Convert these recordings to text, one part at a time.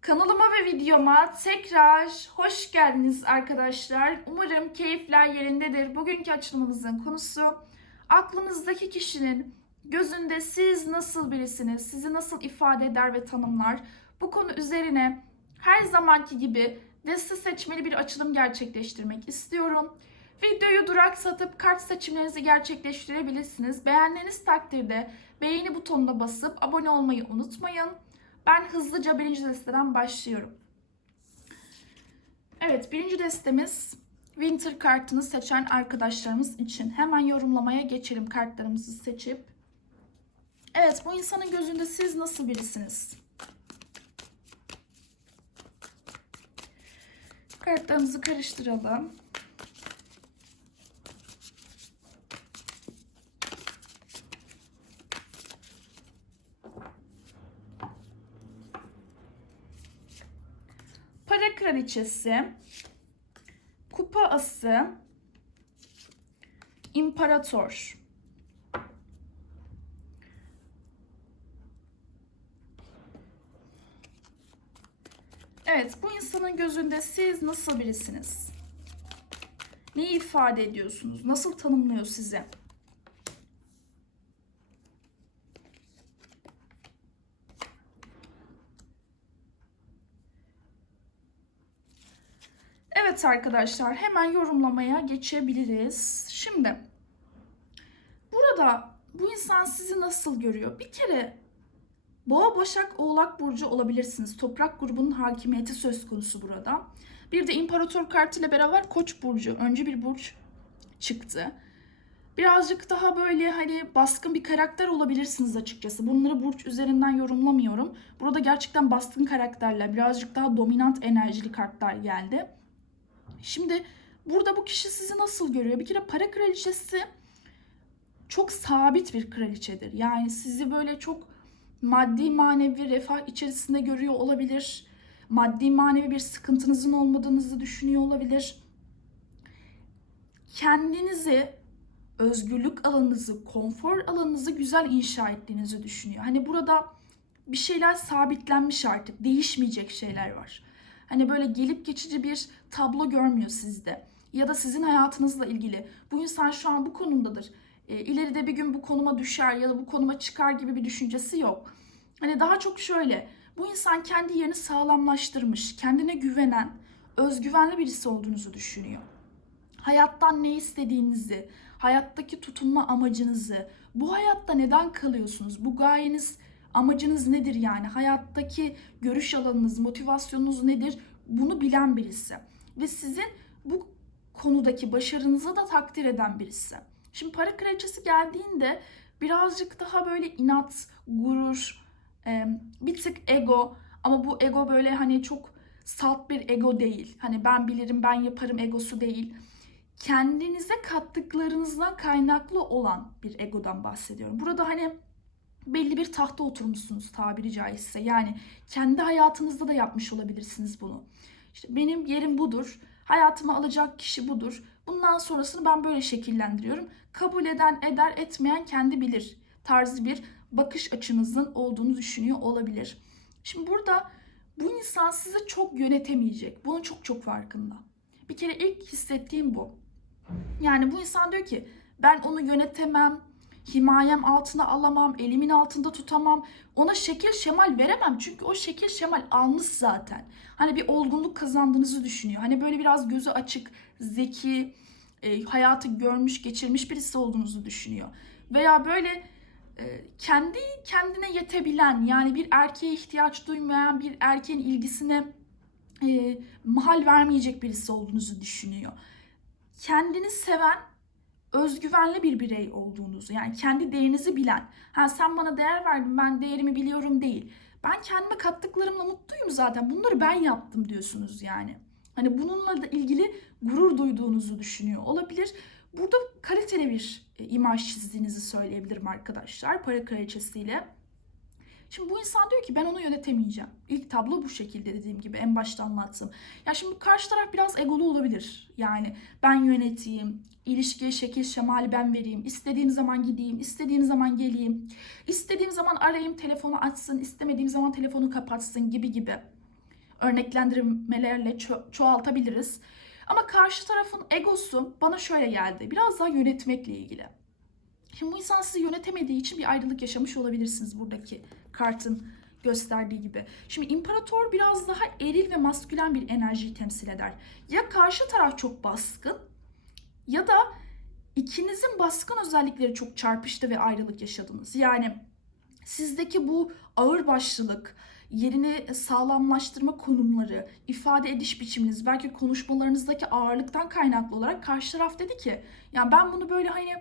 Kanalıma ve videoma tekrar hoş geldiniz arkadaşlar. Umarım keyifler yerindedir. Bugünkü açılımımızın konusu aklınızdaki kişinin gözünde siz nasıl birisiniz, sizi nasıl ifade eder ve tanımlar. Bu konu üzerine her zamanki gibi deste seçmeli bir açılım gerçekleştirmek istiyorum. Videoyu duraksatıp kart seçimlerinizi gerçekleştirebilirsiniz. Beğendiğiniz takdirde beğeni butonuna basıp abone olmayı unutmayın. Ben hızlıca birinci desteden başlıyorum. Evet birinci destemiz Winter kartını seçen arkadaşlarımız için. Hemen yorumlamaya geçelim kartlarımızı seçip. Evet bu insanın gözünde siz nasıl birisiniz? Kartlarımızı karıştıralım. Para kraliçesi, kupa ası, imparator. Evet, bu insanın gözünde siz nasıl birisiniz? Neyi ifade ediyorsunuz? Nasıl tanımlıyor sizi? Evet arkadaşlar hemen yorumlamaya geçebiliriz. Şimdi burada bu insan sizi nasıl görüyor? Bir kere Boğa, Başak, Oğlak burcu olabilirsiniz. Toprak grubunun hakimiyeti söz konusu burada. Bir de İmparator kartıyla beraber Koç burcu, önce bir burç çıktı. Birazcık daha böyle hani baskın bir karakter olabilirsiniz açıkçası. Bunları burç üzerinden yorumlamıyorum. Burada gerçekten baskın karakterler, birazcık daha dominant enerjili kartlar geldi. Şimdi burada bu kişi sizi nasıl görüyor? Bir kere para kraliçesi çok sabit bir kraliçedir. Yani sizi böyle çok maddi manevi refah içerisinde görüyor olabilir. Maddi manevi bir sıkıntınızın olmadığınızı düşünüyor olabilir. Kendinizi, özgürlük alanınızı, konfor alanınızı güzel inşa ettiğinizi düşünüyor. Hani burada bir şeyler sabitlenmiş artık, değişmeyecek şeyler var. Hani böyle gelip geçici bir tablo görmüyor sizde. Ya da sizin hayatınızla ilgili. Bu insan şu an bu konumdadır. E, ileride bir gün bu konuma düşer ya da bu konuma çıkar gibi bir düşüncesi yok. Hani daha çok şöyle. Bu insan kendi yerini sağlamlaştırmış, kendine güvenen, özgüvenli birisi olduğunuzu düşünüyor. Hayattan ne istediğinizi, hayattaki tutunma amacınızı, bu hayatta neden kalıyorsunuz, bu gayeniz, amacınız nedir yani, hayattaki görüş alanınız, motivasyonunuz nedir, bunu bilen birisi. Ve sizin bu konudaki başarınızı da takdir eden birisi. Şimdi para kraliçesi geldiğinde birazcık daha böyle inat, gurur, bir tık ego ama bu ego böyle hani çok salt bir ego değil. Hani ben bilirim, ben yaparım egosu değil. Kendinize kattıklarınızdan kaynaklı olan bir egodan bahsediyorum. Burada hani belli bir tahta oturmuşsunuz tabiri caizse. Yani kendi hayatınızda da yapmış olabilirsiniz bunu. İşte benim yerim budur. Hayatıma alacak kişi budur. Bundan sonrasını ben böyle şekillendiriyorum. Kabul eden, eder, etmeyen kendi bilir tarzı bir bakış açınızın olduğunu düşünüyor olabilir. Şimdi burada bu insan sizi çok yönetemeyecek. Bunun çok çok farkında. Bir kere ilk hissettiğim bu. Yani bu insan diyor ki ben onu yönetemem, himayem altına alamam, elimin altında tutamam. Ona şekil şemal veremem çünkü o şekil şemal almış zaten. Hani bir olgunluk kazandığınızı düşünüyor. Hani böyle biraz gözü açık, zeki, e, hayatı görmüş, geçirmiş birisi olduğunuzu düşünüyor. Veya böyle e, kendi kendine yetebilen yani bir erkeğe ihtiyaç duymayan bir erkeğin ilgisine e, mahal vermeyecek birisi olduğunuzu düşünüyor. Kendini seven özgüvenli bir birey olduğunuzu yani kendi değerinizi bilen ha sen bana değer verdin ben değerimi biliyorum değil. Ben kendime kattıklarımla mutluyum zaten bunları ben yaptım diyorsunuz yani. Hani bununla da ilgili gurur duyduğunuzu düşünüyor olabilir. Burada kaliteli bir e, imaj çizdiğinizi söyleyebilirim arkadaşlar para kraliçesiyle Şimdi bu insan diyor ki ben onu yönetemeyeceğim. İlk tablo bu şekilde dediğim gibi en başta anlattım. Ya şimdi karşı taraf biraz egolu olabilir. Yani ben yöneteyim, ilişkiye şekil şemali ben vereyim, istediğim zaman gideyim, istediğim zaman geleyim, istediğim zaman arayayım telefonu açsın, istemediğim zaman telefonu kapatsın gibi gibi. örneklendirmelerle ço- çoğaltabiliriz. Ama karşı tarafın egosu bana şöyle geldi. Biraz daha yönetmekle ilgili. Şimdi bu insan sizi yönetemediği için bir ayrılık yaşamış olabilirsiniz buradaki kartın gösterdiği gibi. Şimdi imparator biraz daha eril ve maskülen bir enerjiyi temsil eder. Ya karşı taraf çok baskın ya da ikinizin baskın özellikleri çok çarpıştı ve ayrılık yaşadınız. Yani sizdeki bu ağırbaşlılık, yerini sağlamlaştırma konumları, ifade ediş biçiminiz, belki konuşmalarınızdaki ağırlıktan kaynaklı olarak karşı taraf dedi ki ya ben bunu böyle hani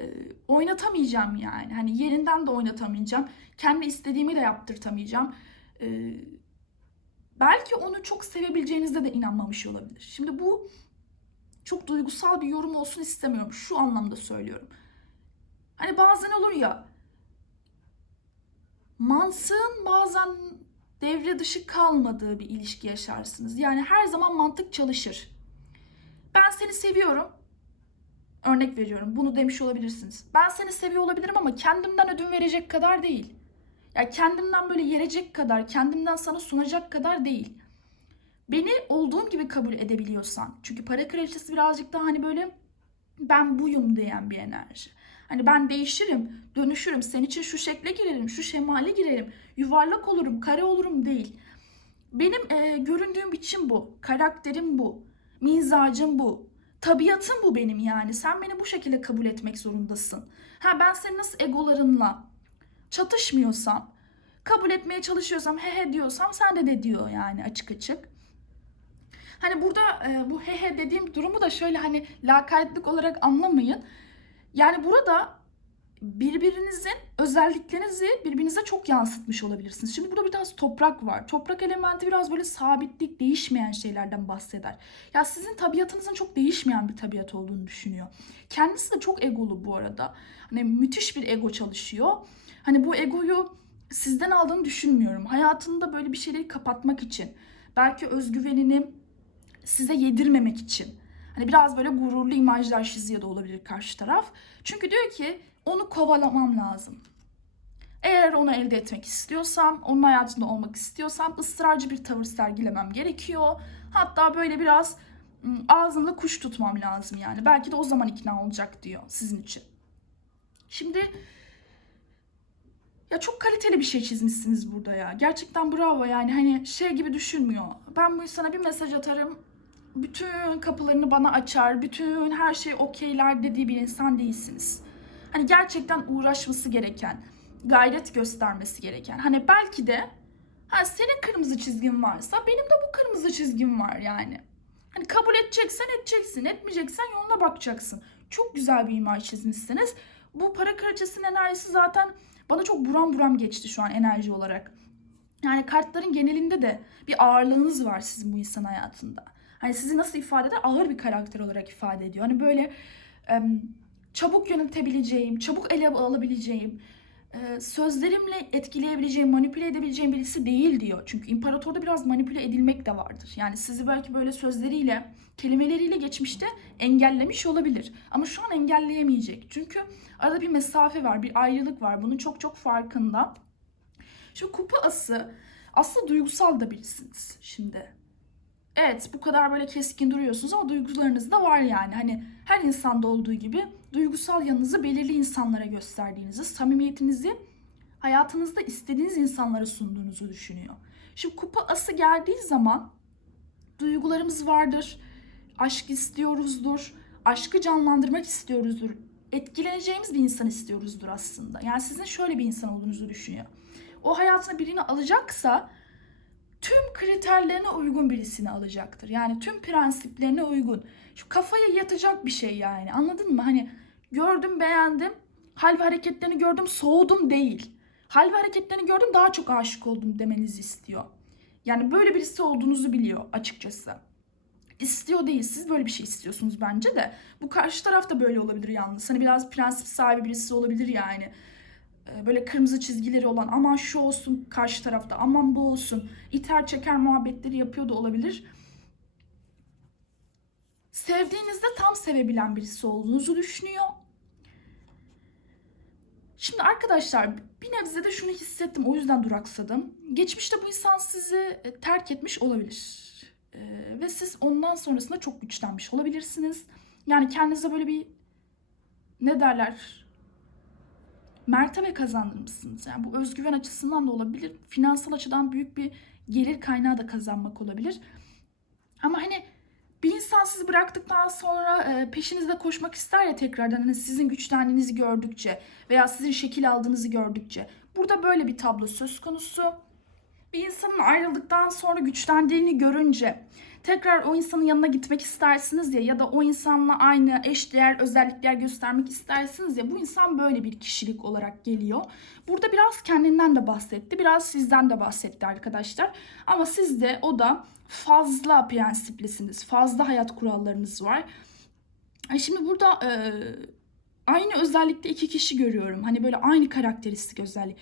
e, oynatamayacağım yani. Hani yerinden de oynatamayacağım. Kendi istediğimi de yaptırtamayacağım. E, belki onu çok sevebileceğinizde de inanmamış olabilir. Şimdi bu çok duygusal bir yorum olsun istemiyorum. Şu anlamda söylüyorum. Hani bazen olur ya mantığın bazen devre dışı kalmadığı bir ilişki yaşarsınız. Yani her zaman mantık çalışır. Ben seni seviyorum. Örnek veriyorum. Bunu demiş olabilirsiniz. Ben seni seviyor olabilirim ama kendimden ödün verecek kadar değil. Ya kendimden böyle yerecek kadar, kendimden sana sunacak kadar değil. Beni olduğum gibi kabul edebiliyorsan. Çünkü para kraliçesi birazcık daha hani böyle ben buyum diyen bir enerji. Hani ben değişirim, dönüşürüm, senin için şu şekle girerim, şu şemale girerim, yuvarlak olurum, kare olurum değil. Benim e, göründüğüm biçim bu, karakterim bu, mizacım bu, tabiatım bu benim yani. Sen beni bu şekilde kabul etmek zorundasın. Ha ben senin nasıl egolarınla çatışmıyorsam, kabul etmeye çalışıyorsam, he he diyorsam sen de de diyor yani açık açık. Hani burada e, bu he he dediğim durumu da şöyle hani lakaytlık olarak anlamayın. Yani burada birbirinizin özelliklerinizi birbirinize çok yansıtmış olabilirsiniz. Şimdi burada biraz toprak var. Toprak elementi biraz böyle sabitlik, değişmeyen şeylerden bahseder. Ya sizin tabiatınızın çok değişmeyen bir tabiat olduğunu düşünüyor. Kendisi de çok egolu bu arada. Hani müthiş bir ego çalışıyor. Hani bu egoyu sizden aldığını düşünmüyorum. Hayatında böyle bir şeyleri kapatmak için, belki özgüvenini size yedirmemek için. Hani biraz böyle gururlu imajlar çiziyor da olabilir karşı taraf. Çünkü diyor ki onu kovalamam lazım. Eğer onu elde etmek istiyorsam, onun hayatında olmak istiyorsam ısrarcı bir tavır sergilemem gerekiyor. Hatta böyle biraz ım, ağzımda kuş tutmam lazım yani. Belki de o zaman ikna olacak diyor sizin için. Şimdi ya çok kaliteli bir şey çizmişsiniz burada ya. Gerçekten bravo yani hani şey gibi düşünmüyor. Ben bu insana bir mesaj atarım. Bütün kapılarını bana açar. Bütün her şey okeyler dediği bir insan değilsiniz. Hani gerçekten uğraşması gereken, gayret göstermesi gereken. Hani belki de ha senin kırmızı çizgin varsa benim de bu kırmızı çizgim var yani. Hani kabul edeceksen edeceksin, etmeyeceksen yoluna bakacaksın. Çok güzel bir imaj çizmişsiniz. Bu para kraliçesinin enerjisi zaten bana çok buram buram geçti şu an enerji olarak. Yani kartların genelinde de bir ağırlığınız var sizin bu insan hayatında. Hani sizi nasıl ifade eder? Ağır bir karakter olarak ifade ediyor. Hani böyle çabuk yönetebileceğim, çabuk ele alabileceğim, e, sözlerimle etkileyebileceğim, manipüle edebileceğim birisi değil diyor. Çünkü imparatorda biraz manipüle edilmek de vardır. Yani sizi belki böyle sözleriyle, kelimeleriyle geçmişte engellemiş olabilir. Ama şu an engelleyemeyecek. Çünkü arada bir mesafe var, bir ayrılık var. Bunun çok çok farkında. Şu kupa ası aslında duygusal da birisiniz şimdi. Evet bu kadar böyle keskin duruyorsunuz ama duygularınız da var yani. Hani her insanda olduğu gibi duygusal yanınızı belirli insanlara gösterdiğinizi, samimiyetinizi hayatınızda istediğiniz insanlara sunduğunuzu düşünüyor. Şimdi kupa ası geldiği zaman duygularımız vardır, aşk istiyoruzdur, aşkı canlandırmak istiyoruzdur, etkileneceğimiz bir insan istiyoruzdur aslında. Yani sizin şöyle bir insan olduğunuzu düşünüyor. O hayatına birini alacaksa tüm kriterlerine uygun birisini alacaktır. Yani tüm prensiplerine uygun. Şu kafaya yatacak bir şey yani. Anladın mı? Hani gördüm, beğendim. Hal ve hareketlerini gördüm, soğudum değil. Hal ve hareketlerini gördüm, daha çok aşık oldum demenizi istiyor. Yani böyle birisi olduğunuzu biliyor açıkçası. İstiyor değil, siz böyle bir şey istiyorsunuz bence de. Bu karşı taraf da böyle olabilir yalnız. Hani biraz prensip sahibi birisi olabilir yani böyle kırmızı çizgileri olan aman şu olsun karşı tarafta aman bu olsun iter çeker muhabbetleri yapıyor da olabilir. Sevdiğinizde tam sevebilen birisi olduğunuzu düşünüyor. Şimdi arkadaşlar bir nebze de şunu hissettim o yüzden duraksadım. Geçmişte bu insan sizi e, terk etmiş olabilir. Ee, ve siz ondan sonrasında çok güçlenmiş olabilirsiniz. Yani kendinize böyle bir ne derler mertebe kazandırmışsınız. Yani bu özgüven açısından da olabilir. Finansal açıdan büyük bir gelir kaynağı da kazanmak olabilir. Ama hani bir insan sizi bıraktıktan sonra e, peşinizde koşmak ister ya tekrardan hani sizin güçlendiğinizi gördükçe veya sizin şekil aldığınızı gördükçe. Burada böyle bir tablo söz konusu. Bir insanın ayrıldıktan sonra güçlendiğini görünce tekrar o insanın yanına gitmek istersiniz ya ya da o insanla aynı eşdeğer özellikler göstermek istersiniz ya bu insan böyle bir kişilik olarak geliyor. Burada biraz kendinden de bahsetti, biraz sizden de bahsetti arkadaşlar. Ama siz de o da fazla prensiplisiniz, fazla hayat kurallarınız var. Ay Şimdi burada e, aynı özellikte iki kişi görüyorum. Hani böyle aynı karakteristik özellik.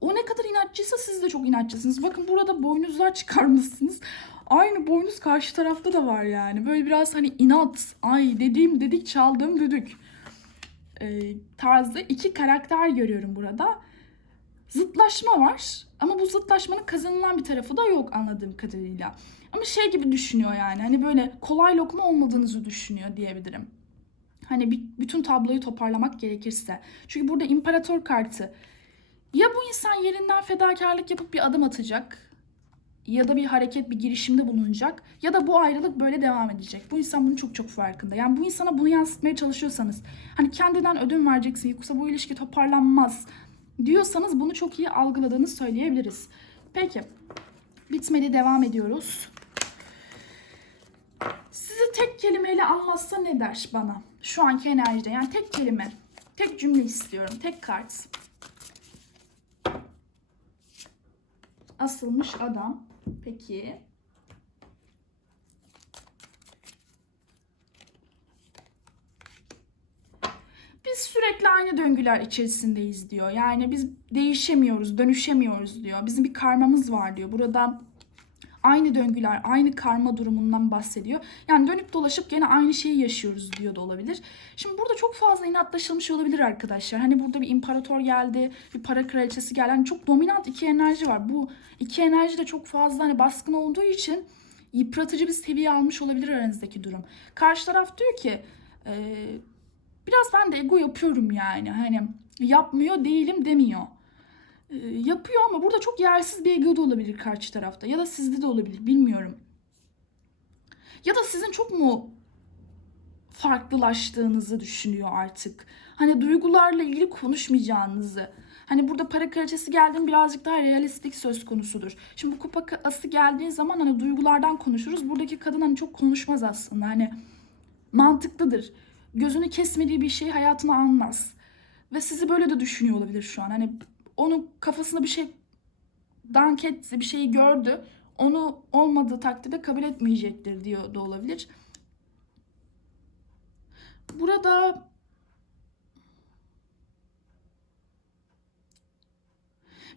O ne kadar inatçıysa siz de çok inatçısınız. Bakın burada boynuzlar çıkarmışsınız. Aynı boynuz karşı tarafta da var yani. Böyle biraz hani inat, ay dediğim dedik çaldığım düdük e, tarzı iki karakter görüyorum burada. Zıtlaşma var ama bu zıtlaşmanın kazanılan bir tarafı da yok anladığım kadarıyla. Ama şey gibi düşünüyor yani hani böyle kolay lokma olmadığınızı düşünüyor diyebilirim. Hani bütün tabloyu toparlamak gerekirse. Çünkü burada imparator kartı. Ya bu insan yerinden fedakarlık yapıp bir adım atacak ya da bir hareket, bir girişimde bulunacak ya da bu ayrılık böyle devam edecek. Bu insan bunun çok çok farkında. Yani bu insana bunu yansıtmaya çalışıyorsanız hani kendinden ödün vereceksin yoksa bu ilişki toparlanmaz diyorsanız bunu çok iyi algıladığını söyleyebiliriz. Peki bitmedi devam ediyoruz. Sizi tek kelimeyle anlatsa ne der bana? Şu anki enerjide yani tek kelime, tek cümle istiyorum, tek kart. Asılmış adam. Peki. Biz sürekli aynı döngüler içerisindeyiz diyor. Yani biz değişemiyoruz, dönüşemiyoruz diyor. Bizim bir karmamız var diyor. Burada aynı döngüler, aynı karma durumundan bahsediyor. Yani dönüp dolaşıp gene aynı şeyi yaşıyoruz diyor da olabilir. Şimdi burada çok fazla inatlaşılmış olabilir arkadaşlar. Hani burada bir imparator geldi, bir para kraliçesi geldi. Hani çok dominant iki enerji var. Bu iki enerji de çok fazla hani baskın olduğu için yıpratıcı bir seviye almış olabilir aranızdaki durum. Karşı taraf diyor ki e, biraz ben de ego yapıyorum yani. Hani yapmıyor değilim demiyor yapıyor ama burada çok yersiz bir ego da olabilir karşı tarafta ya da sizde de olabilir bilmiyorum. Ya da sizin çok mu farklılaştığınızı düşünüyor artık. Hani duygularla ilgili konuşmayacağınızı. Hani burada para kraliçesi geldiğinde birazcık daha realistik söz konusudur. Şimdi bu kupa ası geldiği zaman hani duygulardan konuşuruz. Buradaki kadın hani çok konuşmaz aslında. Hani mantıklıdır. Gözünü kesmediği bir şeyi hayatına almaz. Ve sizi böyle de düşünüyor olabilir şu an. Hani onun kafasında bir şey dank etti, bir şeyi gördü. Onu olmadığı takdirde kabul etmeyecektir diyor da olabilir. Burada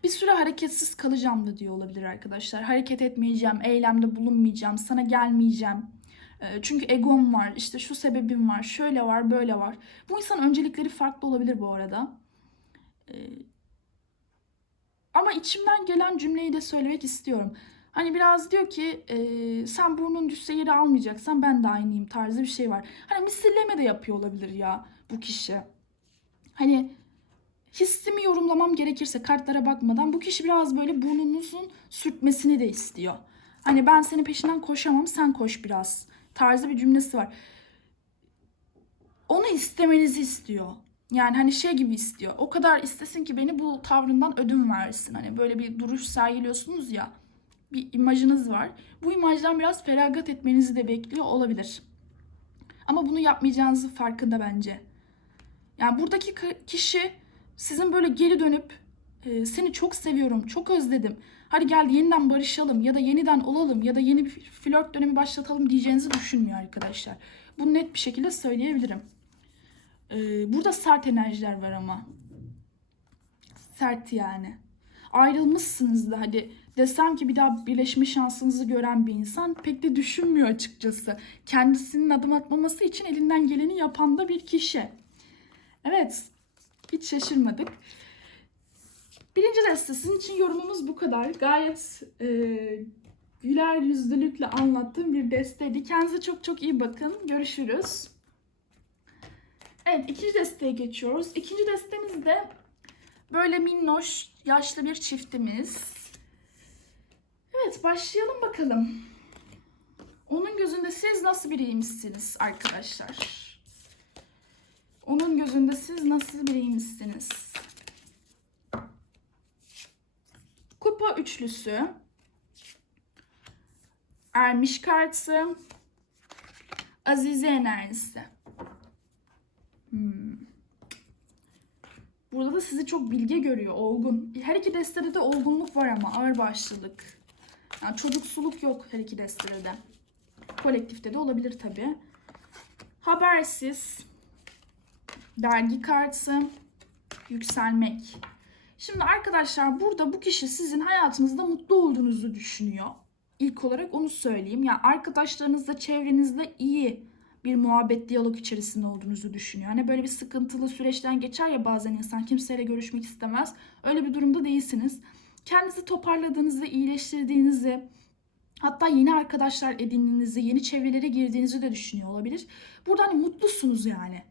bir süre hareketsiz kalacağım da diyor olabilir arkadaşlar. Hareket etmeyeceğim, eylemde bulunmayacağım, sana gelmeyeceğim. E, Çünkü egom var, işte şu sebebim var, şöyle var, böyle var. Bu insan öncelikleri farklı olabilir bu arada. Ama içimden gelen cümleyi de söylemek istiyorum. Hani biraz diyor ki e, sen burnun düşse yeri almayacaksan ben de aynıyım tarzı bir şey var. Hani misilleme de yapıyor olabilir ya bu kişi. Hani hissimi yorumlamam gerekirse kartlara bakmadan bu kişi biraz böyle burnunuzun sürtmesini de istiyor. Hani ben senin peşinden koşamam sen koş biraz tarzı bir cümlesi var. Onu istemenizi istiyor. Yani hani şey gibi istiyor. O kadar istesin ki beni bu tavrından ödün versin. Hani böyle bir duruş sergiliyorsunuz ya. Bir imajınız var. Bu imajdan biraz feragat etmenizi de bekliyor olabilir. Ama bunu yapmayacağınızı farkında bence. Yani buradaki kişi sizin böyle geri dönüp e, seni çok seviyorum, çok özledim. Hadi gel yeniden barışalım ya da yeniden olalım ya da yeni bir flört dönemi başlatalım diyeceğinizi düşünmüyor arkadaşlar. Bunu net bir şekilde söyleyebilirim. Ee, burada sert enerjiler var ama. Sert yani. Ayrılmışsınız da hadi desem ki bir daha birleşme şansınızı gören bir insan pek de düşünmüyor açıkçası. Kendisinin adım atmaması için elinden geleni yapan da bir kişi. Evet. Hiç şaşırmadık. Birinci deste sizin için yorumumuz bu kadar. Gayet e, güler yüzlülükle anlattığım bir desteydi. Kendinize çok çok iyi bakın. Görüşürüz. Evet ikinci desteye geçiyoruz. İkinci destemizde böyle minnoş yaşlı bir çiftimiz. Evet başlayalım bakalım. Onun gözünde siz nasıl biriymişsiniz arkadaşlar? Onun gözünde siz nasıl biriymişsiniz? Kupa üçlüsü. Ermiş kartı. Azize enerjisi. Hmm. Burada da sizi çok bilge görüyor, olgun. Her iki destede de olgunluk var ama ağır başlılık. Yani çocuksuluk yok her iki destede de. Kolektifte de olabilir tabi. Habersiz. Dergi kartı. Yükselmek. Şimdi arkadaşlar burada bu kişi sizin hayatınızda mutlu olduğunuzu düşünüyor. İlk olarak onu söyleyeyim. Yani arkadaşlarınızla, çevrenizde iyi bir muhabbet, diyalog içerisinde olduğunuzu düşünüyor. Hani böyle bir sıkıntılı süreçten geçer ya bazen insan kimseyle görüşmek istemez. Öyle bir durumda değilsiniz. Kendinizi toparladığınızı, iyileştirdiğinizi, hatta yeni arkadaşlar edindiğinizi, yeni çevrelere girdiğinizi de düşünüyor olabilir. Burada hani mutlusunuz yani.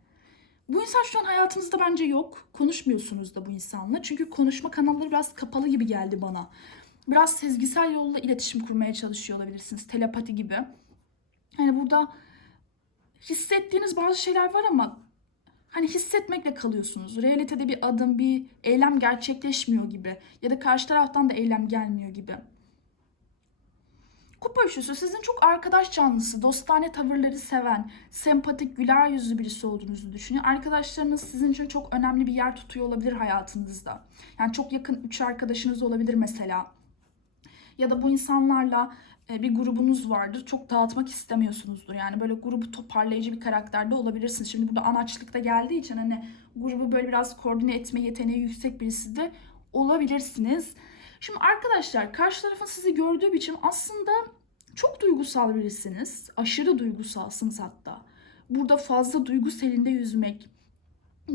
Bu insan şu an hayatınızda bence yok. Konuşmuyorsunuz da bu insanla. Çünkü konuşma kanalları biraz kapalı gibi geldi bana. Biraz sezgisel yolla iletişim kurmaya çalışıyor olabilirsiniz. Telepati gibi. Hani burada hissettiğiniz bazı şeyler var ama hani hissetmekle kalıyorsunuz. Realitede bir adım, bir eylem gerçekleşmiyor gibi. Ya da karşı taraftan da eylem gelmiyor gibi. Kupa üçlüsü sizin çok arkadaş canlısı, dostane tavırları seven, sempatik, güler yüzlü birisi olduğunuzu düşünüyor. Arkadaşlarınız sizin için çok önemli bir yer tutuyor olabilir hayatınızda. Yani çok yakın üç arkadaşınız olabilir mesela. Ya da bu insanlarla bir grubunuz vardır. Çok dağıtmak istemiyorsunuzdur. Yani böyle grubu toparlayıcı bir karakterde olabilirsiniz. Şimdi burada anaçlıkta geldiği için hani grubu böyle biraz koordine etme yeteneği yüksek birisi de olabilirsiniz. Şimdi arkadaşlar karşı tarafın sizi gördüğü biçim aslında çok duygusal birisiniz. Aşırı duygusalsınız hatta. Burada fazla duygu selinde yüzmek,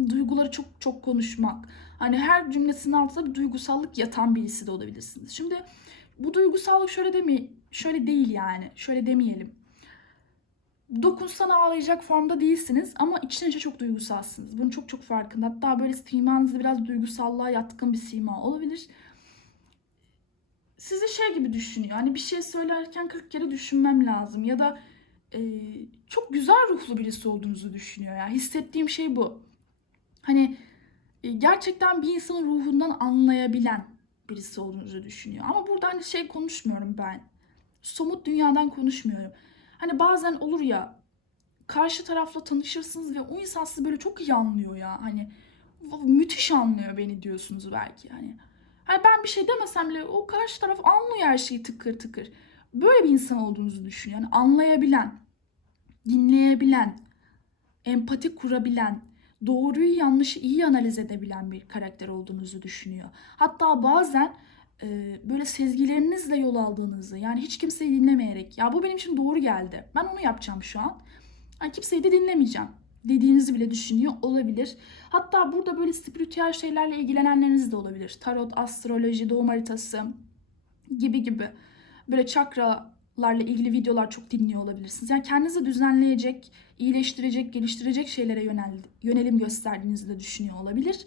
duyguları çok çok konuşmak. Hani her cümlesinin altında bir duygusallık yatan birisi de olabilirsiniz. Şimdi bu duygusallık şöyle demi şöyle değil yani. Şöyle demeyelim. Dokunsan ağlayacak formda değilsiniz ama içten içe çok duygusalsınız. Bunun çok çok farkında. Hatta böyle simanızda biraz duygusallığa yatkın bir sima olabilir sizi şey gibi düşünüyor. Hani bir şey söylerken 40 kere düşünmem lazım ya da e, çok güzel ruhlu birisi olduğunuzu düşünüyor. Yani hissettiğim şey bu. Hani e, gerçekten bir insanın ruhundan anlayabilen birisi olduğunuzu düşünüyor. Ama burada hani şey konuşmuyorum ben. Somut dünyadan konuşmuyorum. Hani bazen olur ya karşı tarafla tanışırsınız ve o insan sizi böyle çok iyi anlıyor ya. Hani müthiş anlıyor beni diyorsunuz belki. Hani Hani ben bir şey demesem bile o karşı taraf anlıyor her şeyi tıkır tıkır. Böyle bir insan olduğunuzu düşünüyor. Yani anlayabilen, dinleyebilen, empati kurabilen, doğruyu yanlışı iyi analiz edebilen bir karakter olduğunuzu düşünüyor. Hatta bazen e, böyle sezgilerinizle yol aldığınızı yani hiç kimseyi dinlemeyerek ya bu benim için doğru geldi. Ben onu yapacağım şu an. Yani kimseyi de dinlemeyeceğim dediğinizi bile düşünüyor olabilir. Hatta burada böyle spiritüel şeylerle ilgilenenleriniz de olabilir. Tarot, astroloji, doğum haritası gibi gibi. Böyle çakralarla ilgili videolar çok dinliyor olabilirsiniz. Yani kendinizi düzenleyecek, iyileştirecek, geliştirecek şeylere yönel, yönelim gösterdiğinizi de düşünüyor olabilir.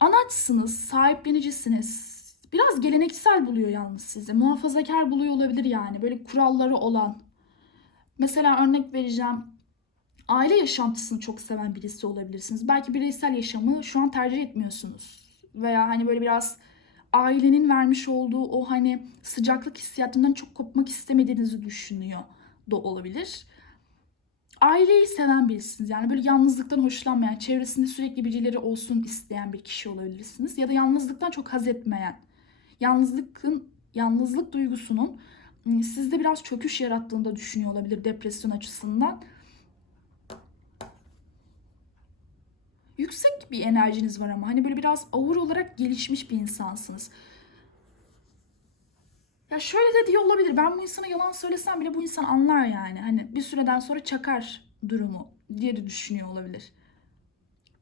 Anaçsınız, sahiplenicisiniz. Biraz geleneksel buluyor yalnız sizi. Muhafazakar buluyor olabilir yani. Böyle kuralları olan. Mesela örnek vereceğim aile yaşantısını çok seven birisi olabilirsiniz. Belki bireysel yaşamı şu an tercih etmiyorsunuz. Veya hani böyle biraz ailenin vermiş olduğu o hani sıcaklık hissiyatından çok kopmak istemediğinizi düşünüyor da olabilir. Aileyi seven birisiniz. Yani böyle yalnızlıktan hoşlanmayan, çevresinde sürekli birileri olsun isteyen bir kişi olabilirsiniz. Ya da yalnızlıktan çok haz etmeyen, yalnızlıkın, yalnızlık duygusunun ıı, sizde biraz çöküş yarattığını da düşünüyor olabilir depresyon açısından. Yüksek bir enerjiniz var ama hani böyle biraz ağır olarak gelişmiş bir insansınız. Ya şöyle de diye olabilir. Ben bu insana yalan söylesem bile bu insan anlar yani. Hani bir süreden sonra çakar durumu diye de düşünüyor olabilir.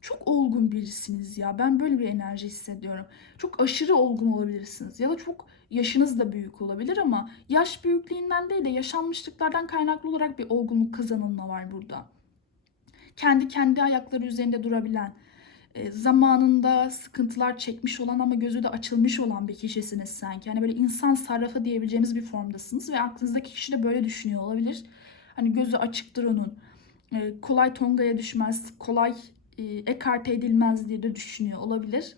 çok olgun birisiniz ya. Ben böyle bir enerji hissediyorum. Çok aşırı olgun olabilirsiniz ya da çok yaşınız da büyük olabilir ama yaş büyüklüğünden değil de yaşanmışlıklardan kaynaklı olarak bir olgunluk kazanılma var burada. Kendi kendi ayakları üzerinde durabilen, e, zamanında sıkıntılar çekmiş olan ama gözü de açılmış olan bir kişisiniz sanki. Hani böyle insan sarrafı diyebileceğimiz bir formdasınız ve aklınızdaki kişi de böyle düşünüyor olabilir. Hani gözü açıktır onun. E, kolay tongaya düşmez, kolay e, ekarte edilmez diye de düşünüyor olabilir.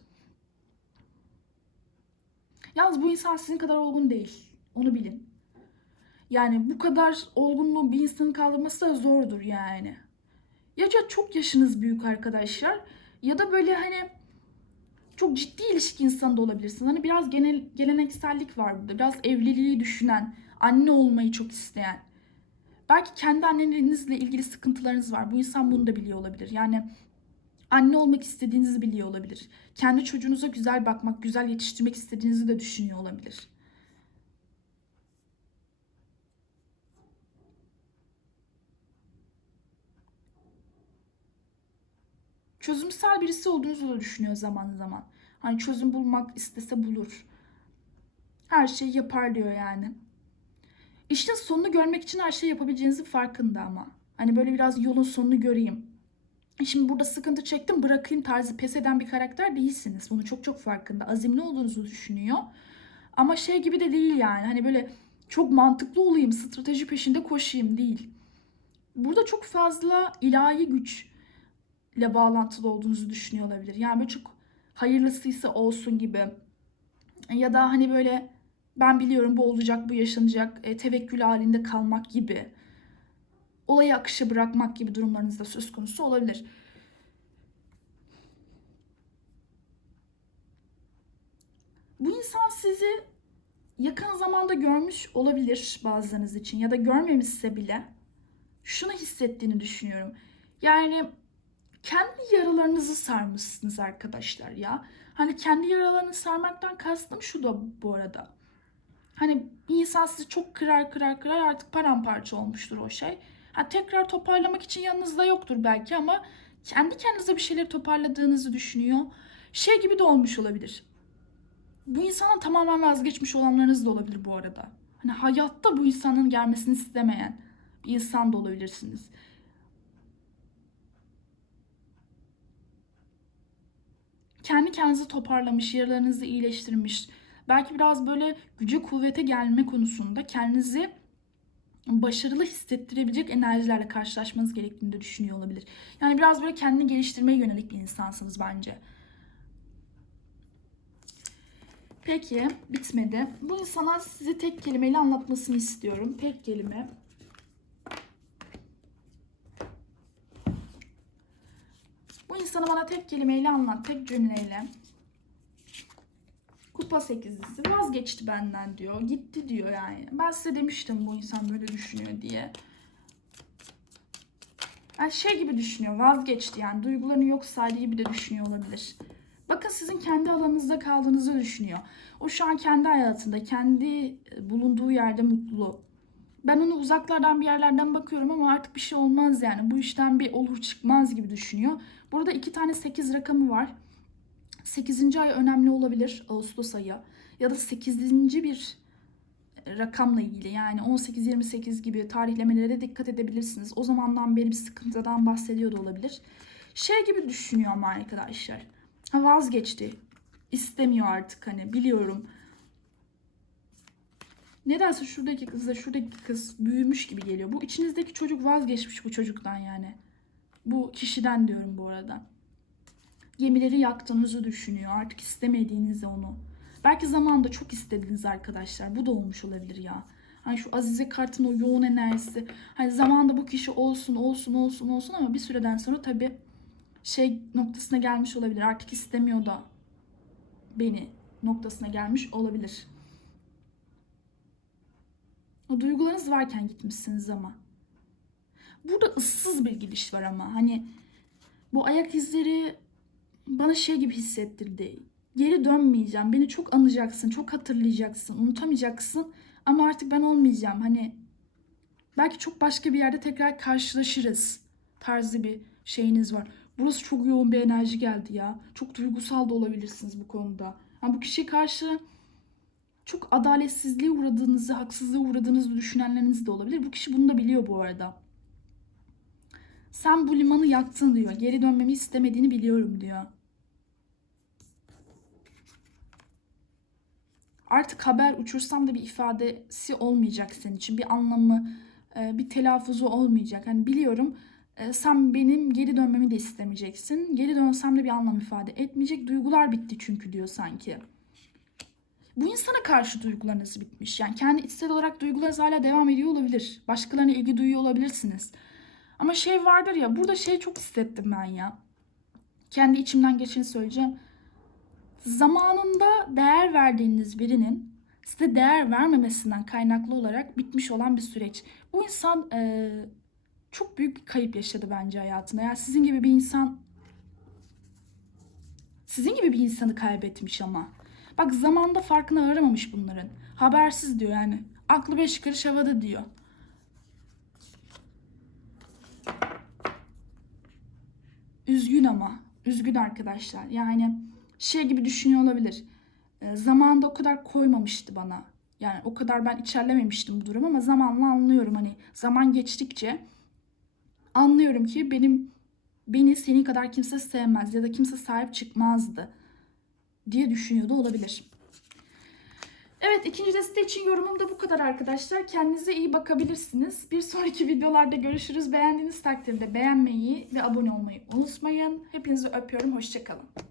Yalnız bu insan sizin kadar olgun değil. Onu bilin. Yani bu kadar olgunluğu bir insanın kaldırması da zordur yani. Ya çok yaşınız büyük arkadaşlar ya da böyle hani çok ciddi ilişki insanı da olabilirsiniz. Hani biraz genel geleneksellik var burada. Biraz evliliği düşünen, anne olmayı çok isteyen. Belki kendi annenizle ilgili sıkıntılarınız var. Bu insan bunu da biliyor olabilir. Yani anne olmak istediğinizi biliyor olabilir. Kendi çocuğunuza güzel bakmak, güzel yetiştirmek istediğinizi de düşünüyor olabilir. Çözümsel birisi olduğunuzu da düşünüyor zaman zaman. Hani çözüm bulmak istese bulur. Her şeyi yapar diyor yani. İşin sonunu görmek için her şey yapabileceğinizin farkında ama. Hani böyle biraz yolun sonunu göreyim. Şimdi burada sıkıntı çektim bırakayım tarzı pes eden bir karakter değilsiniz. Bunu çok çok farkında. Azimli olduğunuzu düşünüyor. Ama şey gibi de değil yani. Hani böyle çok mantıklı olayım, strateji peşinde koşayım değil. Burada çok fazla ilahi güç ile bağlantılı olduğunuzu düşünüyor olabilir. Yani böyle çok hayırlısıysa olsun gibi. Ya da hani böyle ben biliyorum bu olacak, bu yaşanacak, e, tevekkül halinde kalmak gibi. Olayı akışa bırakmak gibi durumlarınızda söz konusu olabilir. Bu insan sizi yakın zamanda görmüş olabilir bazılarınız için ya da görmemişse bile şunu hissettiğini düşünüyorum. Yani kendi yaralarınızı sarmışsınız arkadaşlar ya. Hani kendi yaralarını sarmaktan kastım şu da bu arada. Hani insan sizi çok kırar kırar kırar artık paramparça olmuştur o şey. Ha, tekrar toparlamak için yanınızda yoktur belki ama kendi kendinize bir şeyleri toparladığınızı düşünüyor. Şey gibi de olmuş olabilir. Bu insanın tamamen vazgeçmiş olanlarınız da olabilir bu arada. Hani hayatta bu insanın gelmesini istemeyen bir insan da olabilirsiniz. Kendi kendinizi toparlamış, yaralarınızı iyileştirmiş. Belki biraz böyle güce kuvvete gelme konusunda kendinizi başarılı hissettirebilecek enerjilerle karşılaşmanız gerektiğini de düşünüyor olabilir. Yani biraz böyle kendini geliştirmeye yönelik bir insansınız bence. Peki bitmedi. Bu insana size tek kelimeyle anlatmasını istiyorum. Tek kelime. İnsanı bana tek kelimeyle anlat, tek cümleyle. Kupa sekizlisi vazgeçti benden diyor. Gitti diyor yani. Ben size demiştim bu insan böyle düşünüyor diye. Yani şey gibi düşünüyor. Vazgeçti yani. Duygularını yok saydı gibi de düşünüyor olabilir. Bakın sizin kendi alanınızda kaldığınızı düşünüyor. O şu an kendi hayatında, kendi bulunduğu yerde mutlu. Ben onu uzaklardan bir yerlerden bakıyorum ama artık bir şey olmaz yani. Bu işten bir olur çıkmaz gibi düşünüyor. Burada iki tane 8 rakamı var. 8. ay önemli olabilir Ağustos ayı ya da 8. bir rakamla ilgili yani 18-28 gibi tarihlemelere de dikkat edebilirsiniz. O zamandan beri bir sıkıntıdan bahsediyor da olabilir. Şey gibi düşünüyor ama arkadaşlar. Ha vazgeçti. İstemiyor artık hani biliyorum. Nedense şuradaki kızla şuradaki kız büyümüş gibi geliyor. Bu içinizdeki çocuk vazgeçmiş bu çocuktan yani. Bu kişiden diyorum bu arada. Gemileri yaktığınızı düşünüyor. Artık istemediğinizi onu. Belki zamanında çok istediniz arkadaşlar. Bu da olmuş olabilir ya. Hani şu Azize Kart'ın o yoğun enerjisi. Hani zamanda bu kişi olsun olsun olsun olsun ama bir süreden sonra tabii şey noktasına gelmiş olabilir. Artık istemiyor da beni noktasına gelmiş olabilir. O duygularınız varken gitmişsiniz ama. Burada ıssız bir gidiş var ama hani bu ayak izleri bana şey gibi hissettirdi. Geri dönmeyeceğim. Beni çok anacaksın, çok hatırlayacaksın, unutamayacaksın. Ama artık ben olmayacağım. Hani belki çok başka bir yerde tekrar karşılaşırız tarzı bir şeyiniz var. Burası çok yoğun bir enerji geldi ya. Çok duygusal da olabilirsiniz bu konuda. Yani bu kişiye karşı çok adaletsizliğe uğradığınızı, haksızlığa uğradığınızı düşünenleriniz de olabilir. Bu kişi bunu da biliyor bu arada. Sen bu limanı yaktın diyor. Geri dönmemi istemediğini biliyorum diyor. Artık haber uçursam da bir ifadesi olmayacak senin için. Bir anlamı, e, bir telaffuzu olmayacak. Hani biliyorum e, sen benim geri dönmemi de istemeyeceksin. Geri dönsem de bir anlam ifade etmeyecek. Duygular bitti çünkü diyor sanki. Bu insana karşı duygularınız bitmiş. Yani kendi içsel olarak duygularınız hala devam ediyor olabilir. Başkalarına ilgi duyuyor olabilirsiniz. Ama şey vardır ya burada şey çok hissettim ben ya. Kendi içimden geçeni söyleyeceğim. Zamanında değer verdiğiniz birinin size değer vermemesinden kaynaklı olarak bitmiş olan bir süreç. Bu insan eee, çok büyük bir kayıp yaşadı bence hayatında. Yani sizin gibi bir insan sizin gibi bir insanı kaybetmiş ama. Bak zamanda farkına varamamış bunların. Habersiz diyor yani. Aklı beş karış havada diyor. Üzgün ama. Üzgün arkadaşlar. Yani şey gibi düşünüyor olabilir. E, zamanında o kadar koymamıştı bana. Yani o kadar ben içerlememiştim bu durum ama zamanla anlıyorum. Hani zaman geçtikçe anlıyorum ki benim beni senin kadar kimse sevmez ya da kimse sahip çıkmazdı diye düşünüyordu olabilir. Evet ikinci deste için yorumum da bu kadar arkadaşlar. Kendinize iyi bakabilirsiniz. Bir sonraki videolarda görüşürüz. Beğendiğiniz takdirde beğenmeyi ve abone olmayı unutmayın. Hepinizi öpüyorum. Hoşçakalın.